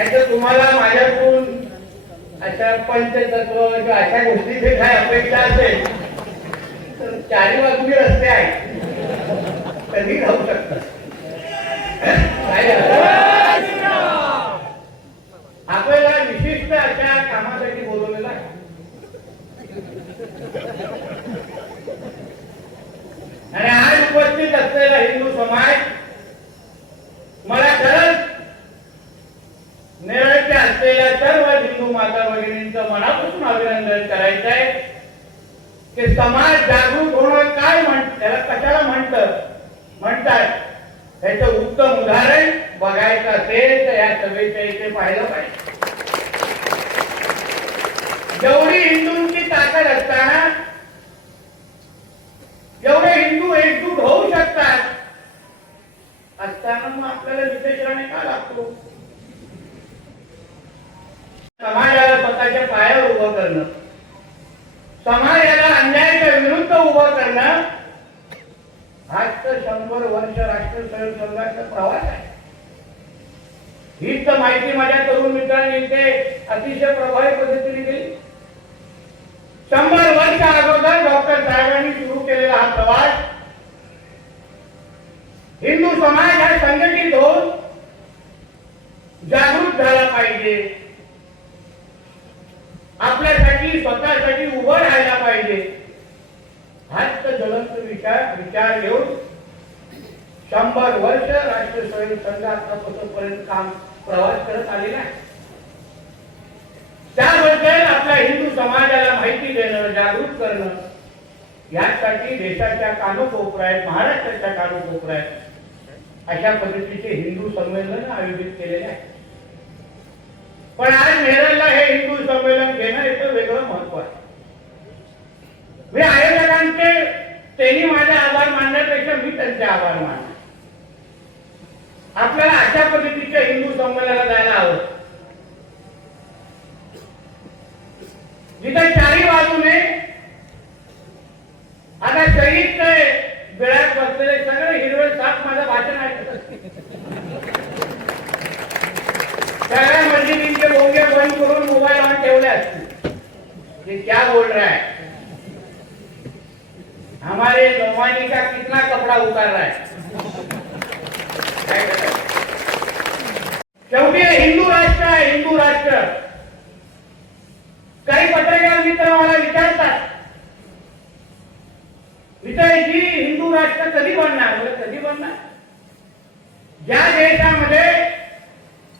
नाहीतर तुम्हाला माझ्याकडून अशा पंचतत्व किंवा अशा गोष्टीची काय अपेक्षा असेल तर चारी बाजूने रस्ते आहेत, कधी राहू शकतात. आपल्याला विशिष्ट अशा कामासाठी बोलवलेलं आहे. आणि आज उपस्थित असलेला हिंदू समाज मला खरंच नेरळचे असलेल्या सर्व हिंदू माता भगिनींचं मनापासून अभिनंदन करायचं आहे की समाज जागृत होणं काय त्याला कशाला म्हणतात याचं उत्तम उदाहरण बघायचं असेल तर या सभेच्या इथे पाहिलं पाहिजे. जेवढी हिंदूंची ताकद असताना जेवढे हिंदू एकजूट होऊ शकतात असताना मग आपल्याला विशेषणे का लागतो? समाजाला स्वतःच्या पायावर उभं करणं, समाजाला अन्यायाच्या विरुद्ध उभं करणं हाच तर 100 वर्ष राष्ट्रसेवक संघाचा प्रवास आहे. हीच तर माहिती माझ्या तरुण मित्रांनी इथे अतिशय प्रभावी पद्धतीने दिली. 100 वर्ष अगोदर डॉक्टर साहेबांनी सुरू केलेला हा प्रवास हिंदू समाज हा संघटित होऊन जागृत झाला पाहिजे, आपल्यासाठी स्वतःसाठी उभं राहायला पाहिजे. हाच तर ज्वलंत विचार घेऊन 100 वर्ष राष्ट्रसेवक संघ आतापर्यंत प्रवास करत आलेला आहे. त्याबद्दल आपल्या हिंदू समाजाला माहिती देणं, जागृत करणं यासाठी देशाच्या कानोकोपऱ्यात, महाराष्ट्राच्या कानोकोपऱ्यात अशा पद्धतीचे हिंदू संमेलन आयोजित केलेले आहे. पण आज नेरळला हे हिंदू संमेलन घेणं याचं वेगळं महत्व आहे. मी आयोजकांचे त्यांनी माझे आभार मानण्यापेक्षा मी त्यांचे आभार मानतो. आपल्याला अशा पद्धतीच्या हिंदू संमेलनाला जायला हवं जिथे चारी बाजूने आता शहीद बिळात बसलेले सगळे हिरवे साप माझं भाषण ऐकत असतील. सगळ्या मस्जिदींचे बोंगे बंद करून मोबाईल ऑन ठेवले असतील. ये क्या बोल रहा है? हमारे नौवानी का कितना कपड़ा उतार रहा है? शेवटी हिंदू राष्ट्र आहे, हिंदू राष्ट्र. काही पत्रकार मित्र मला विचारतात विजयजी हिंदू राष्ट्र कधी बनणार? कधी बनणार? ज्या देशामध्ये,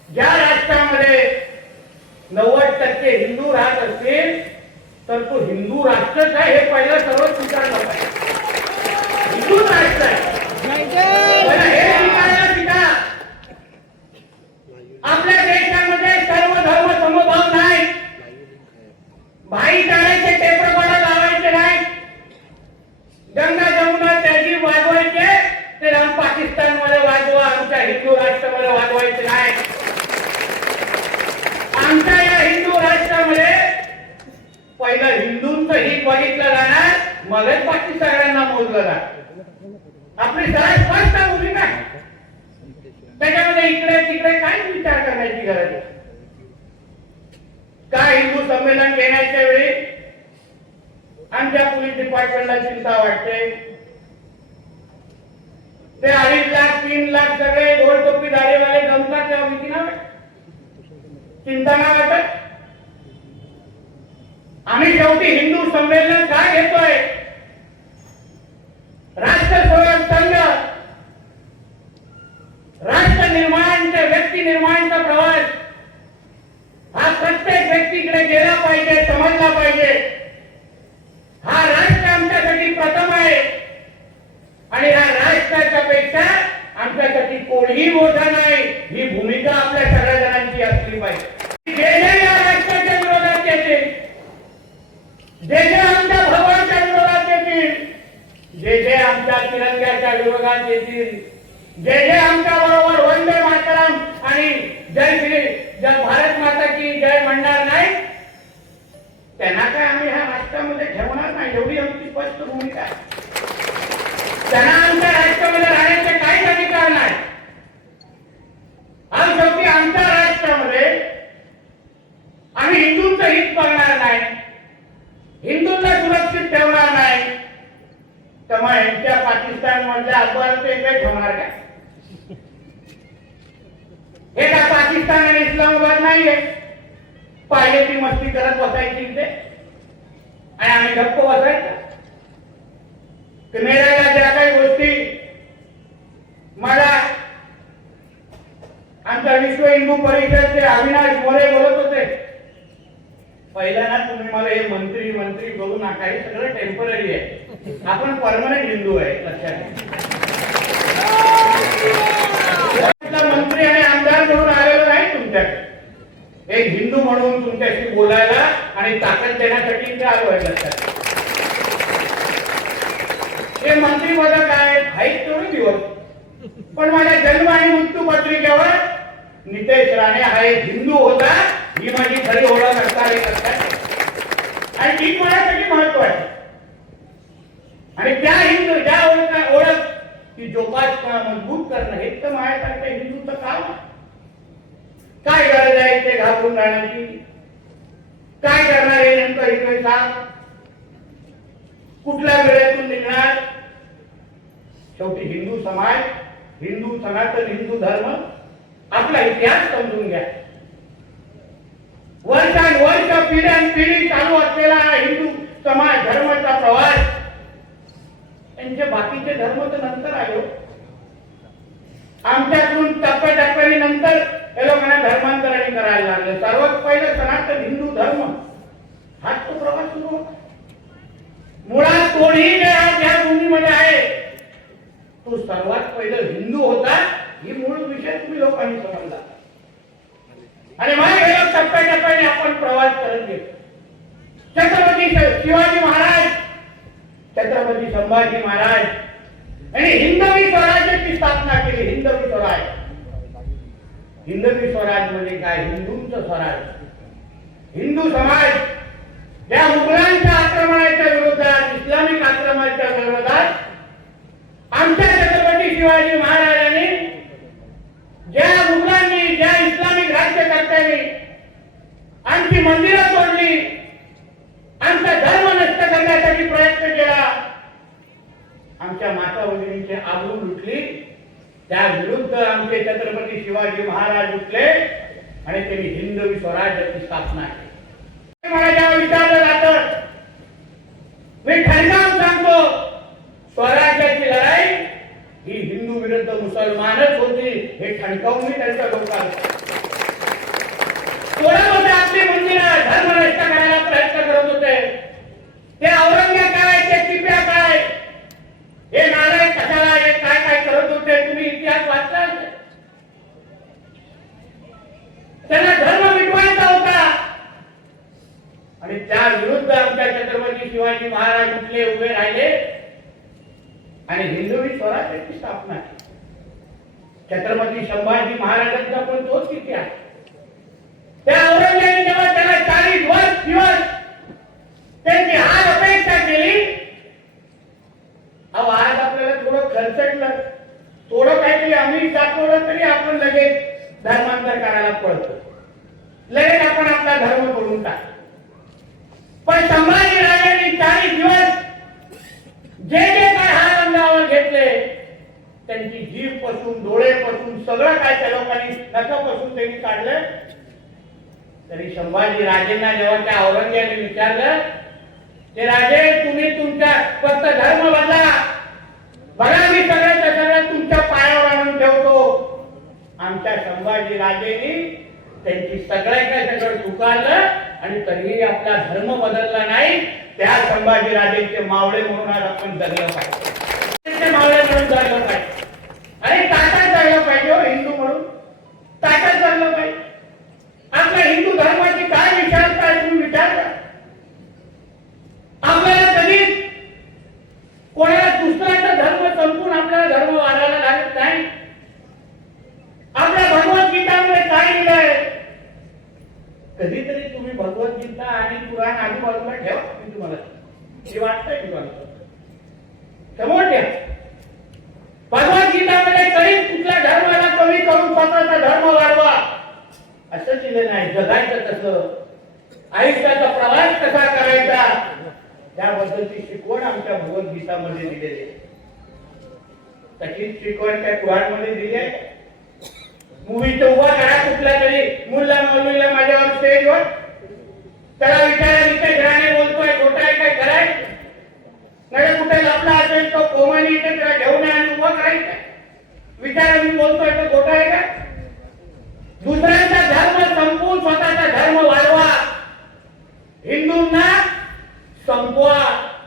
ज्या राष्ट्रामध्ये 90% हिंदू राहत असतील तर तो हिंदू राष्ट्रच आहे हे पहिलं सर्वच विचारलं पाहिजे. हिंदू राष्ट्र आहे हे विचारायला शिका. आपल्या देशामध्ये सर्व धर्म समभाव नाही, भाईचाऱ्याचे टेपरपणा लावायचे नाही, गंगा जमुना त्याची वाजवायचे ते राम पाकिस्तान मध्ये वाजवा, आमच्या हिंदू राष्ट्रामध्ये वाजवायचे नाही. आमच्या या हिंदू राष्ट्रामध्ये पहिलं हिंदूंचं हित बघितलं जाणार, मगच बाकी सगळ्यांना मोजलं जाणार. आपली सरळ स्पष्ट भूमिका आहे. त्याच्यामध्ये इकडे तिकडे काय विचार करण्याची गरज आहे का? हिंदू संमेलन घेण्याच्या वेळी आमच्या पोलीस डिपार्टमेंटला चिंता वाटते. ते 2.5 लाख 3 लाख सगळे ढोल टोपी दाढीवाले जमतात तेव्हा भीती ना वाटत, चिंता ना वाटत. आम्ही शेवटी हिंदू संमेलन का घेतोय? राष्ट्रसेवक संघ राष्ट्र निर्माणच्या, व्यक्ती निर्माणचा प्रवास हा प्रत्येक व्यक्तीकडे गेला पाहिजे, समजला पाहिजे. हा राष्ट्र आमच्यासाठी प्रथम आहे आणि या राष्ट्राच्या पेक्षा आमच्यासाठी कोणीही मोठा नाही, ही भूमिका आपल्या सगळ्या जणांची असली पाहिजे. जे जे या राष्ट्राच्या विरोधात येतील, जे जे आमच्या भगवानच्या विरोधात येतील, जे जे आमच्या तिरंग्याच्या विरोधात येतील, जे जे आमच्या बरोबर वंदे मातरम आणि जय श्री जय भारत माता की जय म्हणणार नाही, त्यांना काय आम्ही ह्या राष्ट्रामध्ये ठेवणार नाही, एवढी आमची स्पष्ट भूमिका आहे. त्यांना आमच्या राष्ट्रामध्ये राहण्याचे काहीच अधिकार नाही. आज शेवटी आमच्या राष्ट्रामध्ये हित बघणार नाही, हिंदूंना सुरक्षित ठेवणार नाही, तर मग यांच्या पाकिस्तान मधल्या अफवाला ते काही ठेवणार का? हे का पाकिस्तान आणि इस्लामाबाद नाहीये? पाहिजे ती मस्ती करत बसायची इथे आणि आम्ही गप्प बसायचं. कॅमेऱ्याला ज्या काही गोष्टी मला आमच्या विश्व हिंदू परिषदचे अविनाश मोरे बोलत होते, पहिल्यांदा तुम्ही मला हे मंत्री मंत्री करू नका, हे सगळं टेम्पररी आहे, आपण परमनंट हिंदू आहे, लक्षात घ्या. मंत्री आणि आमदार म्हणून आलेलो नाही तुमच्याकडे, एक हिंदू म्हणून तुमच्याशी बोलायला आणि ताकद देण्यासाठी इथे आलो आहे, लक्षात घ्या. हे मंत्री पद काय आहेत तेवढे दिवस, पण माझ्या जन्म आणि मृत्यू पत्रिकेवर नितेश राणे हा एक हिंदू होता, ही माझी खरी ओळख असतात आणि ती माझ्यासाठी महत्वाची. आणि त्या हिंदू ज्या ओळख ती जोपासणं मजबूत करणं हे तर माझ्यासारख्या हिंदूचं काम आहे. काय गरज आहे ते घाबरून राहण्याची? काय करणार हे नेमकं इकडे सांग, कुठल्या वेळेतून निघणार? शेवटी हिंदू समाज, हिंदू सनातन हिंदू धर्म, आपला इतिहास समजून घ्या. वर्षानुवर्ष पिढ्यानपिढी चालू असलेला हिंदू समाज धर्माचा प्रवास, त्यांचे बाकीचे धर्म तर नंतर आले. आमच्याकडून टप्प्याटप्प्याने नंतर हे लोकांना धर्मांतरण करायला लागले. सर्वात पहिलं सनातन हिंदू धर्म हाच तो प्रवास सुरू होता. मुळात कोणीही ज्या भूमीमध्ये आहे तो सर्वात पहिलं हिंदू होता, ही मूळ विषय तुम्ही लोकांनी समजला. आणि मग गेलो टप्प्याटप्प्याने आपण प्रवास करत गेलो. छत्रपती शिवाजी महाराज, छत्रपती संभाजी महाराज यांनी हिंदवी स्वराज्याची स्थापना केली. हिंदवी स्वराज, हिंदवी स्वराज म्हणजे काय? हिंदूंचं स्वराज. हिंदू समाज या मुघलांच्या आक्रमणाच्या विरोधात, इस्लामिक आक्रमणाच्या विरोधात आमच्या छत्रपती शिवाजी महाराजांनी, ज्या मुघलांनी, ज्या इस्लामिक राज्यकर्त्यांनी आमची मंदिरं तोडली, आमचा धर्म नष्ट करण्यासाठी प्रयत्न केला, आमच्या माता भगिनींचे आबरू लुटली, त्या विरुद्ध आमचे छत्रपती शिवाजी महाराज उठले आणि त्यांनी हिंदवी स्वराज्याची स्थापना केली. मला जेव्हा विचारलं जातं, मी ठणकावून सांगतो, स्वराज्याची लढाई ही हिंदू विरुद्ध मुसलमानच होती, हे ठणकावून मी त्यांच्या लोकांना. थोडं होते आपली मंदिरं धर्म नष्ट करायला प्रयत्न करत होते, ते औरंग्या काय, ते टिप्या काय, हे नारायण कशाला, हे काय काय करत होते, तुम्ही इतिहास वाचला. त्यांना धर्म मिटवायचा होता आणि त्या विरुद्ध आमच्या छत्रपती शिवाजी महाराज उठले, उभे राहिले आणि हिंदवी स्वराज्याची स्थापना केली. छत्रपती संभाजी महाराजांचा पण तोच इतिहास. त्या औरंगजेबाने जेव्हा त्याला 40 दिवस त्यांची हाल अपेक्षा केली, अहो आज आपल्याला थोडं खर्चटलं, थोडं काहीतरी आम्ही दाखवलं तरी आपण लगेच धर्मांतर करायला पडतो, लगेच आपण आपला धर्म सोडून टाकतो. पण संभाजी राजांनी 40 दिवस जे जे काय हाल अंगावर घेतले, त्यांची जीभ पासून, डोळे पासून, सगळं काय त्या लोकांनी नखापासून त्यांनी काढलं. तरी संभाजी राजेंना जेव्हा त्या औरंगजेबाने विचारलं, ते राजे तुम्ही तुमच्या फक्त धर्म बदला, बघा मी सगळं तुमच्या पायावर आणून ठेवतो. आमच्या संभाजी राजेंनी त्यांची सगळं स्वीकारलं आणि तरीही आपला धर्म बदलला नाही. त्या संभाजी राजेंचे मावळे म्हणून आज आपण जगलं पाहिजे, मावळे म्हणून जगलं पाहिजे आणि ताटात जगलं पाहिजे. हिंदू म्हणून ताटात जगलं पाहिजे. आपल्या हिंदू धर्माची काय विचारता आहे तुम्ही विचार करा. आपल्याला कधीच कोणाला दुसऱ्याचा धर्म संपून आपल्याला धर्म वाढवायला लागत नाही. आपल्या भगवद्गीतामध्ये काय लिहिलंय? कधीतरी तुम्ही भगवद्गीता आणि पुराण आजूबाजूला ठेवा, मी तुम्हाला हे वाटतंय तुम्हाला समोर ठेवा. भगवद्गीतामध्ये कधीच कुठल्या धर्माला कमी करून स्वतःचा धर्म वाढवा असं लिहिलं नाही. जगायचं कसं, आयुष्याचा प्रवास कसा करायचा त्याबद्दलची शिकवण आमच्या भगवद्गीतामध्ये दिलेली आहे. तशीच शिकवण त्या कुराणमध्ये दिली आहे. मूवीचं उभा करा कुठला तरी मुल्ला मौलवीला माझ्यावर स्टेजवर, त्याला विचारा इथे घराने बोलतोय खोटा आहे काय कराय नाही, कुठे लपला असेल तो कोमानी इथे त्याला घेऊन आणि उभं करायचं. विचारा मी बोलतोय तो खोटा आहे का? दुसऱ्यांचा धर्म संपवून स्वतःचा धर्म वाढवा, हिंदूंना संपवा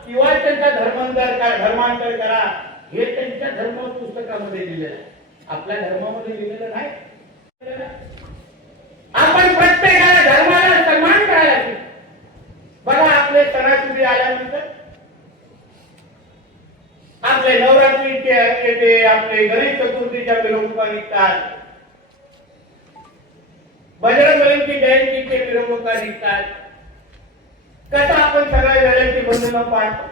किंवा त्यांचा धर्मांतर करा, हे त्यांच्या धर्म पुस्तकामध्ये दिलेलं आहे. आपल्या धर्मामध्ये दिलेलं नाही. आपण प्रत्येकाला धर्माला सन्मान करायला पाहिजे. बघा आपले सणासुदी आल्यानंतर आपले नवरात्रीचे येते, आपले गणेश चतुर्थीच्या मिरवणुका निघतात, बजरंगबलीची जयंतीचे मिरवणुका निघतात. कसं आपण सगळ्या वेळेची बंधनं पाळतो.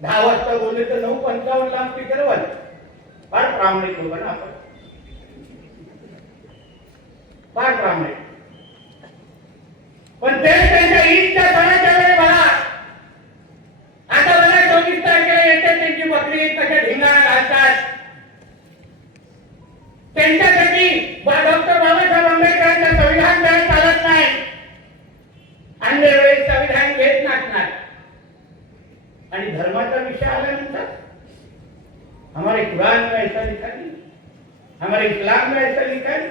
10 वाजता बोलले तर 9:55 ला आमची करवल. फार प्रामाणिक लोक ना आपण, फार प्रामाणिक. पण ते त्यांच्या ईदच्या सणाच्या वेळी बघा, आता बघा 24 तारखेला येते त्यांची बकरी कशा ढिंगाणा घालतात. त्यांच्यासाठी डॉक्टर बाबासाहेब आंबेडकरांचं संविधान द्यायला चालत नाही, अन्य वेळेस संविधान घेत नसणार. आणि धर्माचा विषय आल्यानंतर हमारे कुरान में ऐसा लिखा नहीं, हमारे इस्लाम में ऐसा लिखा नहीं.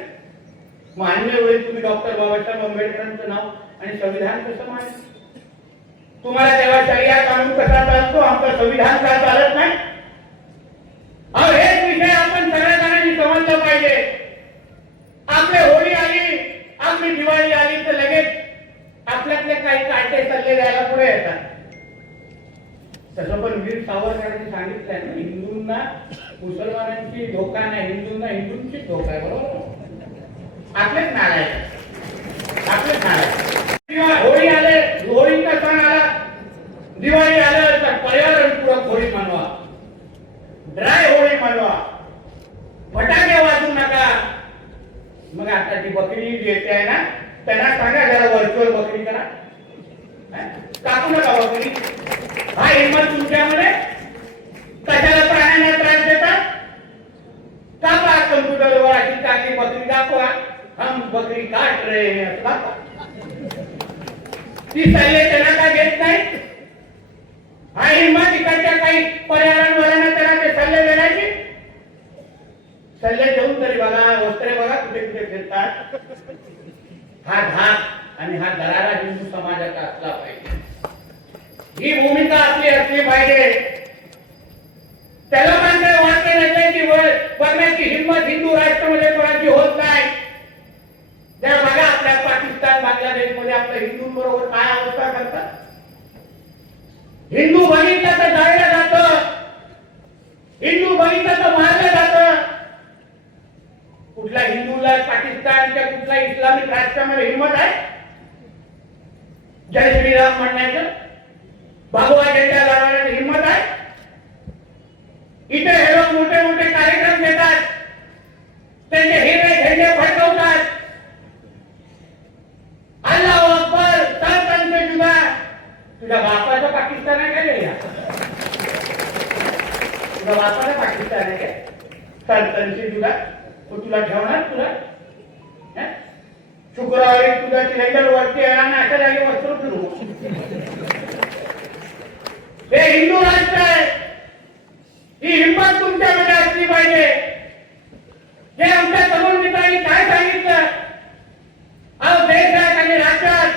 मग अन्य वेळेस तुम्ही डॉक्टर बाबासाहेब आंबेडकरांचं नाव आणि संविधान कसं मानलं? तुम्हाला तेव्हा शरिया कानून कसा चालतो, आमचं संविधान का चालत नाही? अहो हेच विषय आपण सगळ्या जणांनी समजलं पाहिजे. आपले होळी आली, आपली दिवाळी आली तर लगेच आपल्यातले काही काटे सल्ले द्यायला पुढे येतात. तसं पण वीर सावरकरांनी सांगितलंय ना, हिंदूंना मुसलमानांची धोका नाही, हिंदूंना हिंदूंची धोका आहे. बरोबर, आपलेच नारायण, आपलेच नारायण. होळी आले, होळीचा सण आला, दिवाळी आलं तर पर्यावरणपूरक होळी मानवा, ड्राय होळी मानवा, फटाके वाजू नका. मग आता ती बकरी येते आहे ना, त्यांना सांगा जरा व्हर्च्युअल बकरी करा, कापू नका बकरी. हा हिंमत तुमच्यामध्ये? कशाला प्राण्यांना त्रास देतात? कापा कम्प्युटरवर अशी टाकी बकरी दाखवा, हम बकरी काट रहे हैं दाखवा. ती सल्ले त्यांना का घेत नाही? हा हिंमत इकडच्या काही पर्यावरणवाल्यांना त्यांना ते सल्ले देण्याची? सल्ले देऊन तरी बघा, वस्त्रे बघा कुठे कुठे फिरतात. हा धाक आणि हा दरारा हिंदू समाजाचा असला पाहिजे, ही भूमिका आपली असली पाहिजे. त्याला मात्र वाक्य नसल्याची बघण्याची हिंमत हिंदू राष्ट्रामध्ये कोणाची होत नाही. त्या बघा आपल्या पाकिस्तान बांगलादेशमध्ये आपल्या हिंदूंबरोबर काय अवस्था करतात. हिंदू बघितलं तर जाळलं जातं, हिंदू बघितलं तर मारलं जातं. कुठल्या हिंदूला पाकिस्तानच्या कुठल्या इस्लामिक राष्ट्रामध्ये हिंमत आहे जय श्रीराम म्हणण्याचं, भगवा झेंडा लावण्याची हिंमत आहे? इथे हे लोक मोठे मोठे कार्यक्रम घेतात, त्यांचे हिरवे झेंडे फडकवतात. अल्लाहू अकबर, सरतन से जुदा. तुझ्या बापाचा पाकिस्तान आहे काय? तुझ्या बापाचा पाकिस्तान आहे काय? सरतन से जुदा. तो तुला ठेवणार? तुला शुक्रवारी तुझा सिलेंडर वरती येणार ना, अशा जागी वस्त्र फिरू. हे हिंदू राष्ट्र आहे, ही हिंमत तुमच्यामध्ये असली पाहिजे. जे आमच्या तरुण मित्रांनी काय सांगितलं, अहो देशात आणि राज्यात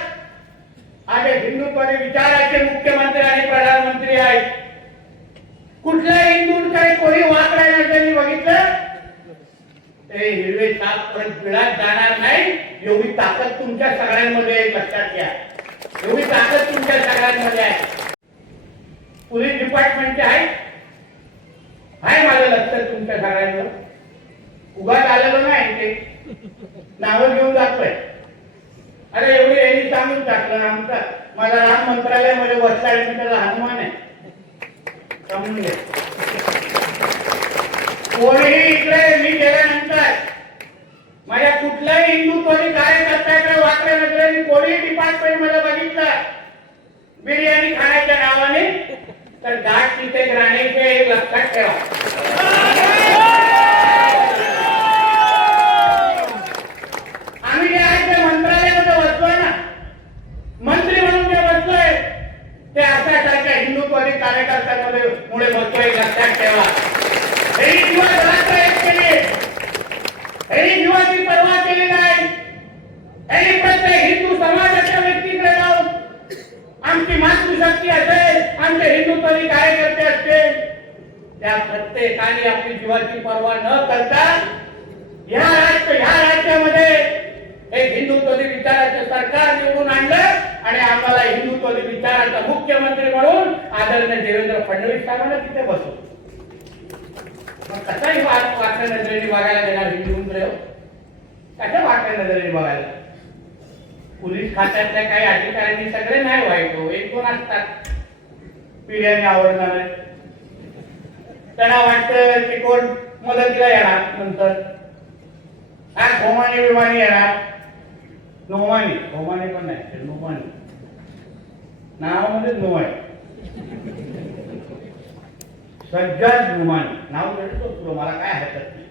आज हिंदुत्वादी विचाराचे मुख्यमंत्री आणि प्रधानमंत्री आहेत. कुठल्या हिंदूंकडे कोणी वाकडायला त्यांनी बघितलं, ते हिरवे साप परत पिळात जाणार नाही. एवढी ताकद तुमच्या सगळ्यांमध्ये आहे, लक्षात घ्या. एवढी ताकद तुमच्या सगळ्यांमध्ये आहे. पोलीस डिपार्टमेंटचे आहे माझं लक्ष तुमच्या सगळ्यांवर. उगाच आलेलं नाही, ते नावं घेऊन जातोय. अरे एवढी यांनी सांगून टाकलं आमचा, माझा राम मंत्रालयामध्ये बसला आहे, मी त्याला हनुमान आहे, समजून घे. कोणीही इकडे मी गेल्यानंतर माझ्या कुठल्याही हिंदुत्वादी कार्यकर्त्याकडे वाकडे नजरेने कोणीही डिपार्टमेंट मध्ये बिर्याणी खाण्याच्या नावाने, तर गाठ तिथेच राहण्याचे एक लक्षात ठेवा. आम्ही जे आहे ते मंत्रालयामध्ये बसलोय ना, मंत्री म्हणून जे बसलोय ते अशासारख्या हिंदुत्ववादी कार्यकर्त्यांमध्ये मुळे बसलोय, लक्षात ठेवा. हे जीवा रात्र एक केली, हे जीवाची पर्वा केली नाही. हे प्रत्येक हिंदू समाजाच्या व्यक्तीकडे जाऊन आमची मातृशक्ती असेल, आमचे हिंदुत्ववादी कार्यकर्ते असतील, त्या प्रत्येकाने आपली जीवाची पर्वा न करता ह्या राज्यामध्ये एक हिंदुत्ववादी विचाराचे सरकार निवडून आणलं आणि आम्हाला हिंदुत्ववादी विचाराचा मुख्यमंत्री म्हणून आदरणीय देवेंद्र फडणवीस साहेबांना तिथे बसवलं. मग कसाही वाटण्या नजरेने बघायला देणार हिंदूंकडे? कशा वाटण्या नजरेने बघायला? पोलीस खात्यातल्या काही अधिकाऱ्यांनी सगळे नाही वाईट हो, एक दोन असतात पिढ्याने आवडणार, त्यांना वाटतं की कोण मदतीला येणार, नंतर हा खोमानी विमानी येणार, नोमानी पण नाही, नोमानी नावामध्ये नो आहे, सज्जाद नुमानी नाव भेटतो तुला, मला काय हरकत नाही,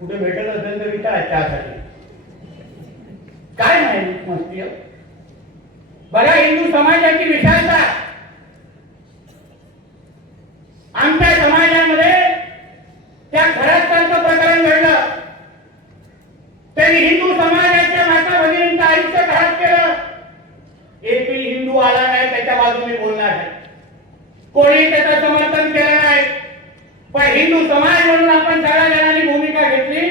कुठे भेटत असेल तर विचारा त्यासाठी. काय नाही मस्ती बघा, हिंदू समाजाची विशालता. आमच्या समाजामध्ये त्या खरंच प्रकरण घडलं, त्यांनी हिंदू समाजाच्या माता भगिनींचं आयुष्य खराब केलं. एकही हिंदू आला नाही त्याच्या बाजूने बोलणार आहे, कोणी त्याचं समर्थन केलं नाही. पण हिंदू समाज म्हणून आपण सगळ्या जणांनी भूमिका घेतली.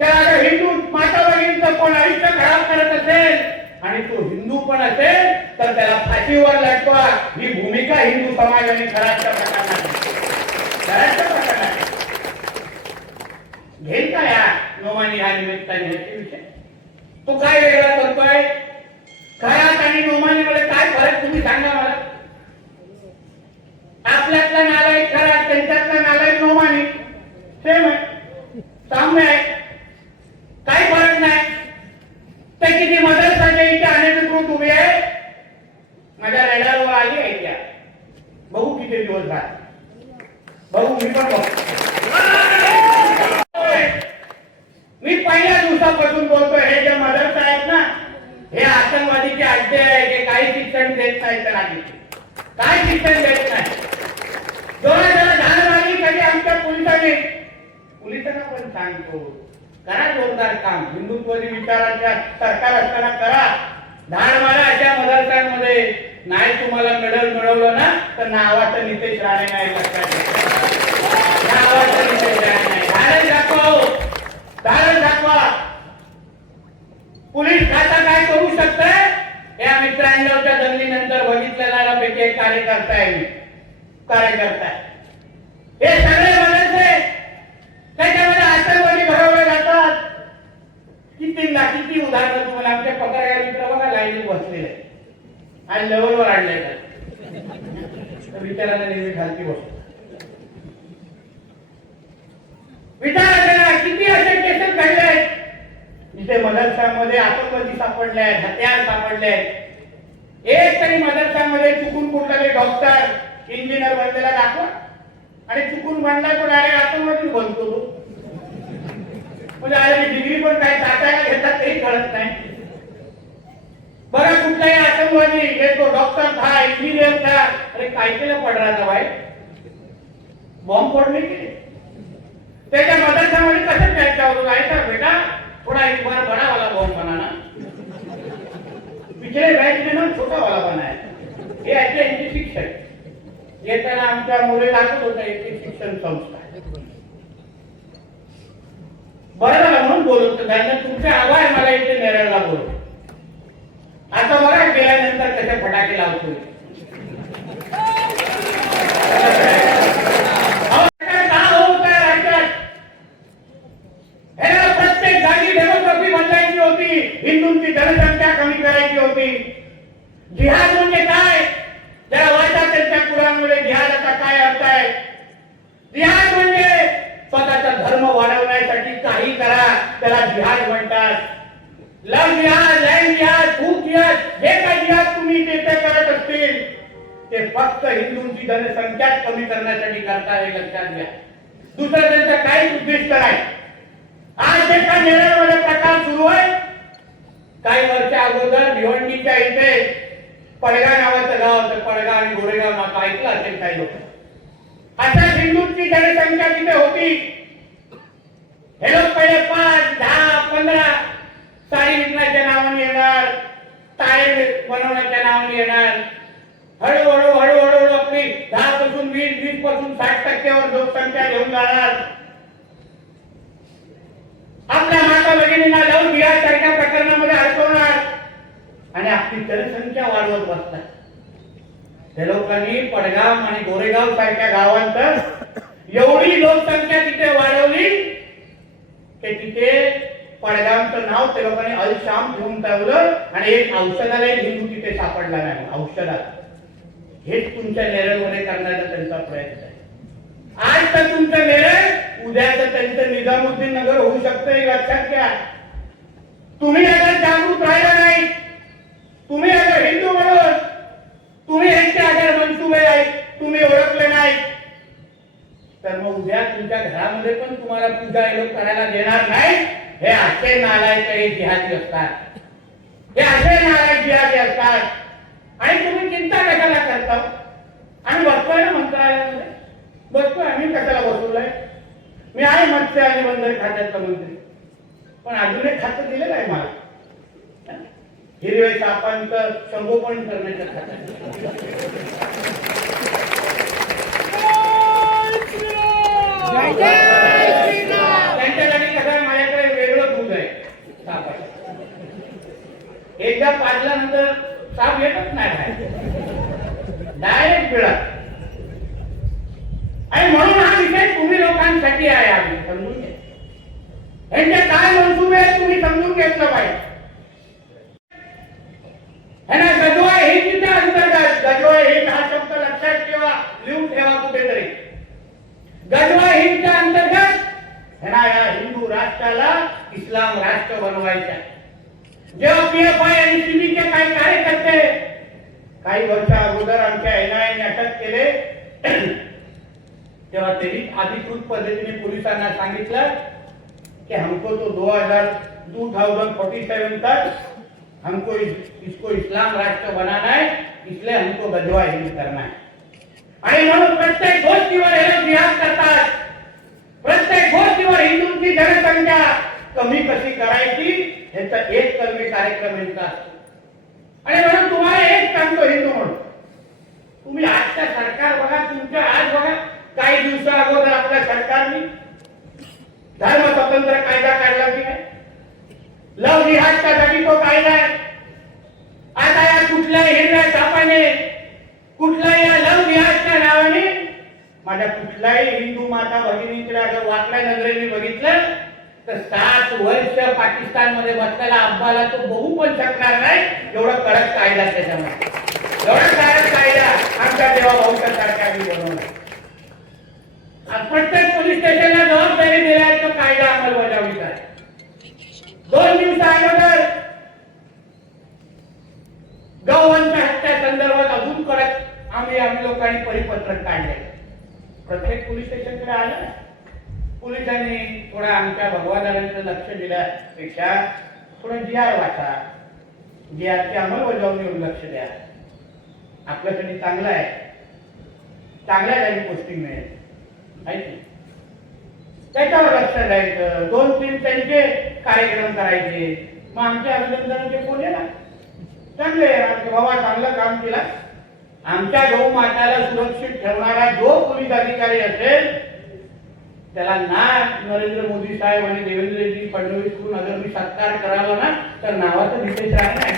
तर हिंदू माता भगिनींचं कोण आयुष्य खराब करत असेल आणि तो हिंदू पण असेल तर त्याला फाशीवर लटवा, ही भूमिका हिंदू समाजाने खराबच्या प्रकरणात घेईल का या नोमानी ह्या निमित्ताने विषय? तो काय वेगळा करतोय? खरात आणि नोमानी मध्ये काय फरक तुम्ही सांगा मला. आपल्यातला नालायक खरात, त्यांच्यातला नालायक नोमानी सेम आहे, साम्य आहे, काही फरक नाही. ते किती मदरसाच्या इथे अनधिकृत उभी आहे, माझ्या रेडारवर आली आहे त्या, बघू किती दिवस झाले, बघू मी पण बघतो. मी पहिल्या दिवसापासून बोलतोय, हे जे मदरसा आहेत ना, हे आतंकवादीचे अड्डे आहे, हे काही शिक्षण देत नाही, त्याला काय शिक्षण देत नाही. जोराला धाड मारली कधी आमच्या पोलिसांना पण सांगतो, करा जोरदार काम, हिंदुत्ववादी विचाराच्या सरकार असताना करा, धाड मारा अशा मदरसांमध्ये. नाही तुम्हाला मेडल मिळवलं ना तर नावाचं नितेश राणे नाही, लक्षात नावाचं नितेश राणे नाही. धाडच दाखवा, धाडच दाखवा. पोलीस खाता काय करू शकतंय या मित्रांच्या दंगलीनंतर बघितलेला पैकी एक कार्यकर्ता आहे, कार्यकर्ता हे सगळे मदरसे त्याच्यामध्ये आतंकवादी भरवले जातात. किती उदाहरण तुम्हाला आमच्या पत्रकार मित्र बघा लाईनीत बसलेले आणि लेवलवर आणले विचारायला नेहमी खालती बसतो. विचार किती असे केसेस घडले आहेत जिथे मदरसामध्ये आतंकवादी सापडले आहेत, हत्यार सापडले आहेत. एक तरी मदरसामध्ये चुकून कुठला तरी डॉक्टर इंजिनियर बनलेला दाखवा आणि चुकून बनला तो डायरेक्ट आतंकवादी बनतो तो. म्हणजे आधी डिग्री पण काय टाकायला घेतात तेही कळत नाही. बघा कुठलाही आतंकवादी येतो, डॉक्टर था, इंजिनियर था, अरे काय केलं पड रहा था भाई, बॉम्ब फोड़ने के लिए. त्याच्या मदरसामध्ये कसं चर्चा होतो, ऐसा बेटा थोड़ा एक बार बड़ा वाला बॉम्ब बनाना, पिछले बैच में ना छोटा वाला बनाया. हे ऐसे यांची शिक्षण येताना आमच्या मुले दाखवत होता एक शिक्षण संस्था. बरं झालं म्हणून बोलत त्यांना तुमचे आभार, मला इथे नेरळला बोलतो. आता बघा गेल्यानंतर कसे फटाके लावतो. प्रत्येक जागी डेमोग्राफी बदलायची होती, हिंदूंची जनसंख्या कमी करायची होती. जिहाद म्हणजे काय, ज्याला वाटतात त्यांच्या कुराणमध्ये जिहादाचा काय अर्थ आहे. जिहाद म्हणजे स्वतःचा धर्म वाढवण्यासाठी काही करा, त्याला जिहाद म्हणतात. लव जिहाद, लँड जिहाद, भूक जिहाद जे काही जिहाद तुम्ही तिथे करत असतील ते फक्त हिंदूंची जनसंख्या कमी करण्यासाठी करता हे लक्षात घ्या. दुसरं त्यांचं काहीच उद्दिष्ट नाही. आज जे काही नेरळमध्ये प्रकार सुरू आहे, काही वर्षा अगोदर भिवंडीच्या इथे पडगा नावाचं गाव होतं. पडगा आणि गोरेगाव नाव ऐकलं असेल काही लोक. अशा हिंदूंची जनसंख्या तिथे होती. हे लोक पहिले 5, 10, 15 साडी विकण्याच्या नावाने येणार, टाळे बनवण्याच्या नावाने येणार. हळूहळू आपली 10 पासून 20, 20 पासून 60% लोकसंख्या घेऊन जाणार. आपल्या माता भगिनींना लावून बिहार सारख्या प्रकरणामध्ये अडकवणार आणि आपली जनसंख्या वाढवत बसतात. त्या लोकांनी पडगाव आणि गोरेगाव सारख्या गावांत एवढी लोकसंख्या तिथे वाढवली की तिथे पडगावचं नाव त्या लोकांनी अल शाम ठेवून ठेवलं आणि एक औषधालय हिंदू तिथे सापडला नाही. औषधात हेच तुमच्या नेरळमध्ये करण्याचा त्यांचा प्रयत्न आहे. आज तर तुमचं नेरळ, उद्याचं त्यांचं निजामुद्दीन नगर होऊ शकतं हे लक्षात घ्या. तुम्ही अगर जागृत राहिला नाही, तुम्ही अगर हिंदू म्हणून तुम्ही यांचे अगर मनसुबे आहेत तुम्ही ओळखले नाही, तर मग उद्या तुमच्या घरामध्ये पण तुम्हाला पूजा हे लोक करायला देणार नाही. हे असे नालायक हे जिहादी असतात. हे असे नालायक जिहादी असतात. आणि तुम्ही चिंता कशाला करता? आणि बसतोय ना मंत्रालयामध्ये, बसतोय. आम्ही कशाला बसवलंय? मी आहे मत्स्य आणि बंदर खात्याचा मंत्री, पण अजून एक खातं दिलेलं आहे मला, हिरवे सापांचं संगोपन करण्याचं खातं. त्यांच्यासाठी कसं आहे, माझ्याकडे वेगळं दूध आहे सापाचं. एकदा पाजल्यानंतर साप येतच नाही, डायरेक्ट पिळत. आणि म्हणून हा विषय तुम्ही लोकांसाठी आहे. आम्ही समजून घ्या. यांचे काय मनसुबे आहेत तुम्ही समजून घेतलं पाहिजे. है ना, गजवाय हिंदच्या अंतर्गत, गजवाय हिंद हा शब्द लक्षात ठेवा, लिहून ठेवा कुठेतरी. गजवाय हिंदच्या अंतर्गत है ना, या हिंदू राष्ट्राला इस्लाम राष्ट्र बनवायचं. जेव्हा पीएफआय आणि सीबीचे काही कार्यकर्ते काही वर्षा अगोदर आमच्या एनआयने अटक केले, तेव्हा त्यांनी अधिकृत पद्धतीने पोलिसांना सांगितलं कि हमको तो 2047 तक हमको इसको इस्लाम राष्ट्र बनाना है, इसलिए हमको गजवा हिंद करना है. आणि म्हणून प्रत्येक गोष्टीवर हे लोक जिहाद करतात. प्रत्येक गोष्टीवर हिंदूंची जनसंख्या कमी कशी करायची ह्याचा एक कलमी कार्यक्रम यांचा असतो. आणि म्हणून तुम्हाला एक सांगतो हिंदू म्हणून, तुम्ही आजच्या सरकार बघा, तुमच्या आज बघा, काही दिवसा अगोदर आपल्या सरकारने धर्म स्वतंत्र कायदा काढला की नाही? लव जिहादसाठी तो कायदा आहे. आता या कुठल्याही हिरव्या सापाने, कुठल्याही या लव जिहादच्या नावाने माझ्या कुठल्याही हिंदू माता भगिनींकडे अगर वाकड्या नजरेने बघितलं तर 7 वर्ष पाकिस्तानमध्ये बसलेला अब्बाला तो बघू पण शकणार नाही. एवढा कडक कायदा त्याच्यामध्ये, एवढा कडक कायदा आमच्या देवा भाऊच्या सारख्या बनवला. प्रत्येक पोलीस स्टेशनला जबाबदारी दिलाय तो कायदा अंमलबजावणीचा आहे. 2 दिवसा अगोदर गौवंश हत्या संदर्भात अजून कडक आम्ही लोकांनी परिपत्रक काढले. प्रत्येक पोलीस स्टेशनकडे आलं. पोलिसांनी थोडा आमच्या भगवादारांचं लक्ष दिल्यापेक्षा थोडं जिहार वाचा, जिहारची अंमलबजावणीवर लक्ष द्या. आपल्यासाठी चांगलं आहे, चांगल्या जागी पोस्टिंग मिळेल, त्याच्यावर लक्ष द्यायचं. 2-3 त्यांचे कार्यक्रम करायचे. मग आमच्या अभिनंदनाचे कोण येणार? चांगले बाबा चांगलं काम केलं. आमच्या गौ माताला सुरक्षित ठेवणारा जो पोलीस अधिकारी असेल त्याला ना नरेंद्र मोदी साहेब आणि देवेंद्रजी फडणवीस कडून अगर मी सत्कार करावा ना तर नावाचं विशेष आहे.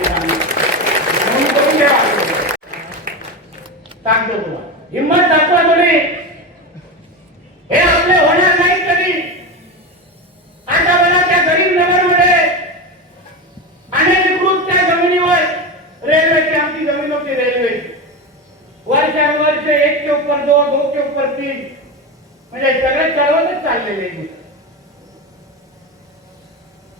सांगतो तुम्हाला, हिंमत दाखवा तुम्ही. हे आपले होणार नाही कधी. आता मला त्या गरीब नगरमध्ये अनधिकृत त्या जमिनीवर रेल्वेची आमची जमीन होती. रेल्वे वर्षानुवर्ष 1 के ऊपर 2, 2 के ऊपर 3 म्हणजे सगळं चढवतच चाललेले.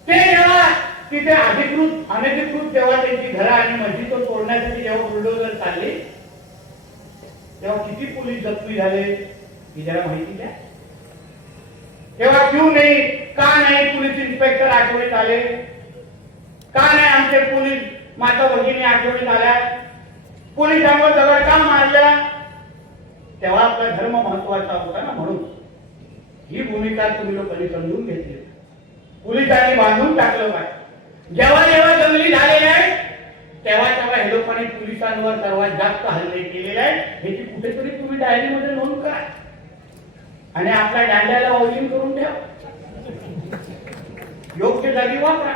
ते जेव्हा तिथे अनधिकृत जेव्हा त्यांची घरं आणि मस्जिद तोडण्यासाठी जेव्हा बुलडोजर चालले तेव्हा किती पोलीस जखमी झाले ही जरा माहिती द्या. तेव्हा क्यों नाही, का नाही पोलीस इन्स्पेक्टर आठवणीत आले, का नाही आमचे पोलीस माता भगिनी आठवणीत आल्या, पोलिसांवर दगड का मारल्या. तेव्हा आपला धर्म महत्वाचा होता ना, म्हणून ही भूमिका तुम्ही लोकांनी समजून घेतली. पोलिसांनी बांधून टाकलं पाहिजे. जेव्हा जेव्हा दंगली झालेल्या आहेत तेव्हा तेव्हा हे लोकांनी पोलिसांवर सर्वात जास्त हल्ले केलेले आहेत. ह्याची कुठेतरी तुम्ही डायरीमध्ये नोंद करा आणि आपल्या दांड्याला ओळखीन करून ठेवा, योग्य जागी वापरा.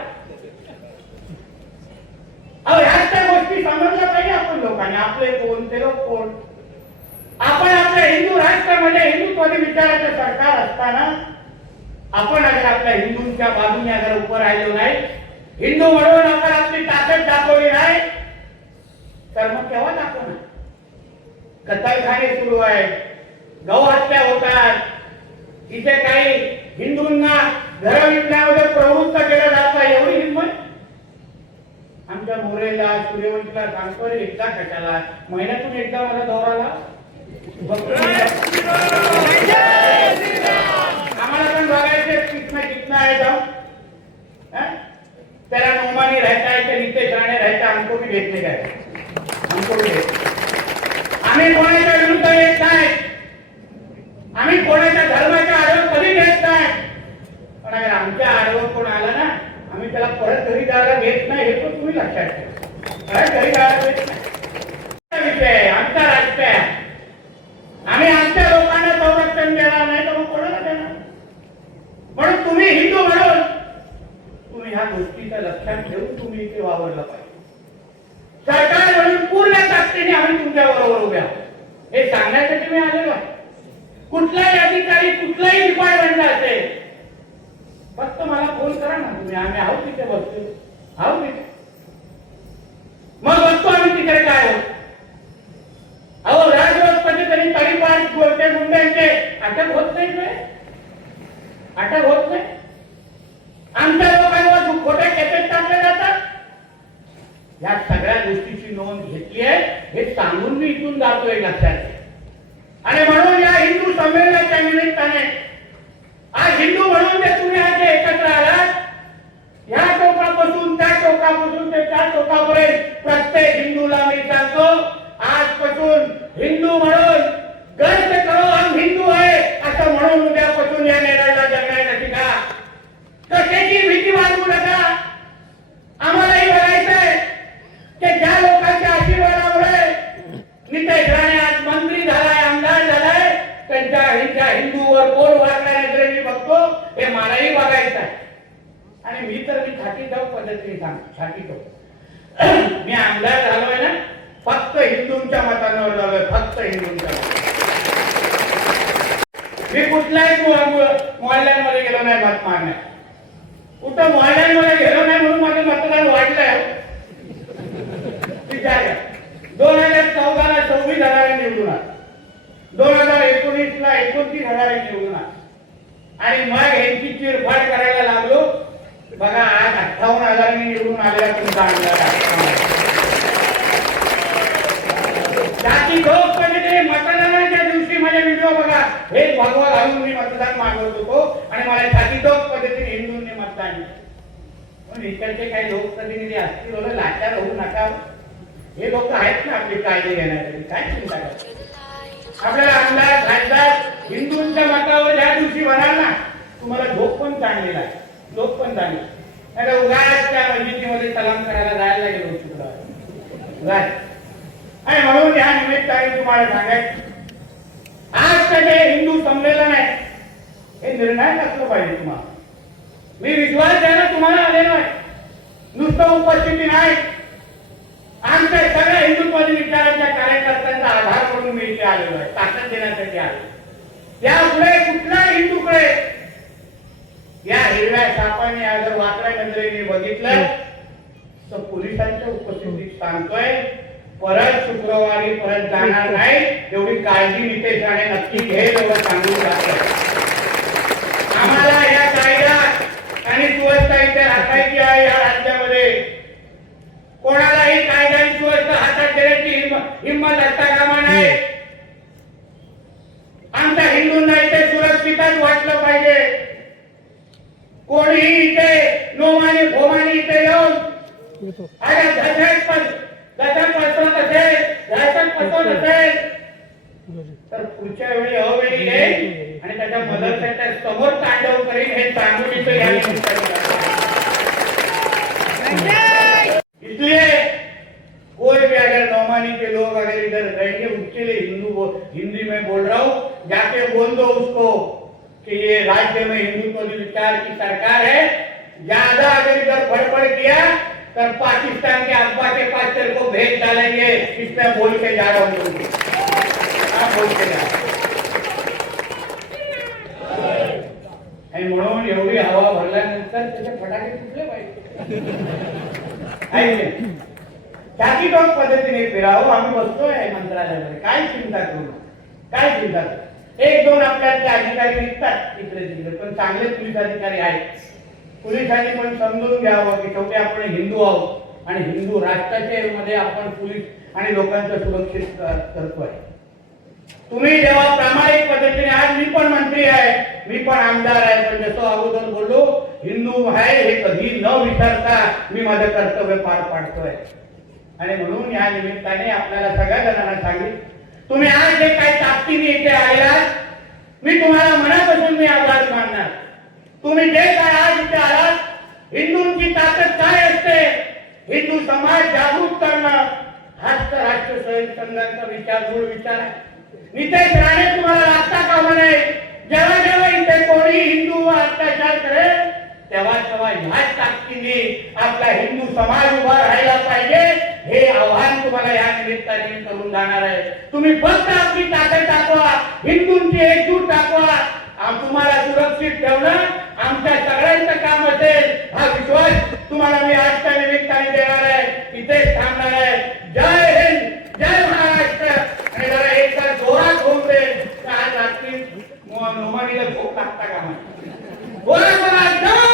ह्याच त्या गोष्टी समजल्या पाहिजे आपण लोकांनी. आपले कोण, ते लोक कोण. आपण आपल्या हिंदू राष्ट्रामध्ये हिंदुत्वादी विचाराचं सरकार असताना आपण अगर आपल्या हिंदूंच्या बाजूने अगर उभं राहिलो नाही, हिंदू म्हणून आपण आपली ताकद दाखवली नाही, तर मग केव्हा दाखवणार. कत्तलखाने सुरू आहेत, गौहत्या होतात, इथे काही हिंदूंना घर विकण्यामध्ये प्रवृत्त केलं जातं. एवढी हिंमत आमच्या मोरेला, सूर्यवंशीला सांगतो, एकदा कशाला, महिन्यातून एकदा मला दौराला आम्हाला पण बघायचे कितना है जाऊन. तेरा नोमानी रहता है कि नीचे राणे रहता, हमको भी देखने गए, हमको भी आम्ही कोणाच्या विरुद्ध येत नाही, आम्ही कोणाच्या धर्माच्या आडवं कधी घेत नाही. पण अगर आमच्या आडवं कोण आला ना, आम्ही त्याला परत घरी जायला घेत नाही, हे पण तुम्ही लक्षात ठेवा. घरी जायला घेत नाही विषय, आमचा राष्ट्र आहे. आम्ही आमच्या लोकांना संरक्षण देणार नाही तर मग कोणाला देणार. म्हणून तुम्ही हिंदू म्हणून तुम्ही ह्या गोष्टीचा लक्षात ठेवून तुम्ही इथे वावरलं पाहिजे. सरकार म्हणून पूर्ण ताकदीने आम्ही तुमच्या बरोबर उभे आहोत हे सांगण्यासाठी मी आलेलो आहे. कुठलाही अधिकारी, कुठलाही डिपार्टमेंट असेल, फक्त मला फोन करा ना तुम्ही, आम्ही आहोत तिथे बसतो, आहोत तिथे. मग बसतो आम्ही तिकडे काय होत. अहो राजरोज कधीतरी तरीपार गोरटे गुंड्यांचे अटक होत नाही, अटक होत नाही. आमच्या लोकांवर खोटे केसेस टाकले जातात. या सगळ्या गोष्टीची नोंद घेतली आहे हे सांगून मी इथून जातोय, लक्षात. आणि म्हणून या हिंदू संमेलनाच्या निमित्ताने आज हिंदू म्हणून जे तुम्ही आज एकत्र आलात, या टोकापासून त्या टोकापासून ते त्या टोकापर्यंत प्रत्येक हिंदूला मी सांगतो, आजपासून हिंदू म्हणून गर्व करो, हम हिंदू आहे असं म्हणून उद्यापासून या नेरळला जगण्याला शिका. कशाची भीती बाळगू नका. आम्हालाही बघायचंय की ज्या लोकांच्या आशीर्वादामुळे नितेश राणे आज मंत्री झालाय, आमदार झालाय, त्यांच्या हिंदूवर कोण वागण्या नजरेने बघतो हे मलाही बघायचं आहे. आणि मी छाती जाऊ पद्धतीने सांगतो, छाती जाऊ. मी आमदार झालोय ना फक्त हिंदूंच्या मतांवर झालोय, फक्त हिंदूंच्या मतांवर. मी कुठल्याही मोहल्ल्यांमध्ये गेलो नाही मत मागण्यात. कुठं मोहल्ल्यांमध्ये गेलो नाही म्हणून माझं मतदान वाढलंय. विचार 2014ला 26,000 निवडून आले, 2019ला 29,000 निवडून आले. आणि मग यांची चिरफाड करायला लागलो. बघा आज 58,000 निवडून आलेला तुमचा अंदाज. जाती ठोक पद्धतीने मतदानाच्या दिवशी माझे व्हिडिओ बघा, हे भगवा घालून मी मतदान मागवत होतो आणि मला जाती ठोक पद्धतीने हिंदूंनी मतदान दिलं. पण इकडचे काही लोकप्रतिनिधी असतील बघा, लाचार होऊ नका. हे लोक आहेत ना आपले कायदे घेण्यासाठी, काय चिंता करतात. आपल्याला आमदार खासदार हिंदूंच्या मतावर ज्या दिवशी म्हणाल ना, तुम्हाला झोप पण चांगलेला आहे, झोप पण चांगली. नाही उगाच त्या मस्जिदीमध्ये सलाम करायला जायला गेलो शुक्रवार. आणि म्हणून या निमित्ताने तुम्हाला सांगायचं, आज जे हिंदू संमेलन आहे हे निर्णायक असलं पाहिजे तुम्हाला. मी विश्वास द्यायला तुम्हाला आलेलो आहे, नुसतं उपस्थिती नाही. आमच्या सगळ्या हिंदुत्वादी विचारांच्या कार्यकर्त्यांचा आधार म्हणून मी इथे आलेलो आहे, ताकद देण्यासाठी आलो. त्यापुढे कुठल्याही हिंदूकडे या हिरव्या सापाने अगर वाकड्या नजरेने बघितलं तर पोलिसांच्या उपस्थितीत सांगतोय, परत शुक्रवारी परत जाणार नाही. एवढी काळजी नितेश राणे नक्की घेईल एवढं सांगून जातं. आम्हाला या कायदा आणि सुव्यवस्था इथे माहिती आहे या राज्यामध्ये कोणालाही कायद्याची सुव्यवस्था हातात घेण्याची हिंमत असता कामा नये. आमच्या हिंदूंना इथे सुरक्षितच वाटलं पाहिजे. कोणीही इथे नोमानी भोमानी इथे येऊन अरे दहशत पसरत असेल, दहशत पसरत असेल तर पुढच्या वेळी अवेळी येईल आणि त्याच्या मदतीच्या समोर तांडव करेल हे सांगून इथे या इसलिए कोई भी अगर नौमानी के लोग अगर इधर रहेंगे उसके लिए हिंदी में बोल रहा हूँ, जाके बोल दो उसको कि ये राज्य में हिंदुत्व विचार की सरकार है. ज्यादा अगर इधर फड़फड़ किया तो पाकिस्तान के अब्बा के पास तेरे को भेज डालेंगे. इसमें बोल के जा रहा हूँ, बोल के जा. आणि म्हणून एवढी हवा भरल्यानंतर त्याचे फटाके फुटले पाहिजे. शाकीटोक पद्धतीने फिरावं. आम्ही बसतोय मंत्रालयामध्ये, काय चिंता करू, काय चिंता करू. एक दोन आपल्यातले अधिकारी निघतात इकडे तिकडे, पण चांगले पोलीस अधिकारी आहेत. पोलिसांनी पण समजून घ्यावं की शेवटी आपण हिंदू आहोत आणि हिंदू राष्ट्राचे मध्ये आपण पोलीस आणि लोकांचं सुरक्षित करतोय. तुम्ही जेव्हा प्रामाणिक पद्धतीने, आज मी पण मंत्री आहे, मी पण आमदार आहे, पण जसं अगोदर बोललो हिंदू आहे हे कधी न विसरता मी माझं कर्तव्य पार पाडतोय. आणि म्हणून या निमित्ताने आपल्याला सगळ्या जणांना सांगितलं, तुम्ही आज जे काही ताकदीने इथे आलात, मी तुम्हाला मनापासून मी आभार मानणार. तुम्ही जे काय आज इथे आलात, हिंदूंची ताकद काय असते, हिंदू समाज जागृत करणं हाच राष्ट्र स्वयं संघाचा विचार, मूळ विचार आहे. नितेश राणे तुम्हाला लागता कामा नये. जेव्हा जेव्हा इथे कोणी हिंदू अत्याचार करेल तेव्हा तेव्हा ह्याच ताकदीने आपला हिंदू समाज उभा राहायला पाहिजे. हे आव्हान तुम्हाला या निमित्ताने करून जाणार आहे. तुम्ही फक्त आपली ताकद दाखवा, हिंदूंची एकजूट दाखवा. तुम्हाला सुरक्षित ठेवणं आमच्या सगळ्यांचं काम असेल हा विश्वास तुम्हाला मी आजच्या निमित्ताने देणार आहे. इथेच थांबणार आहे. जय हिंद, जय महाराष्ट्र. आणि जरा एक तर जोरात होऊन दे. आज रात्री नोमानीला झोप लागता कामा. बोला बोला जय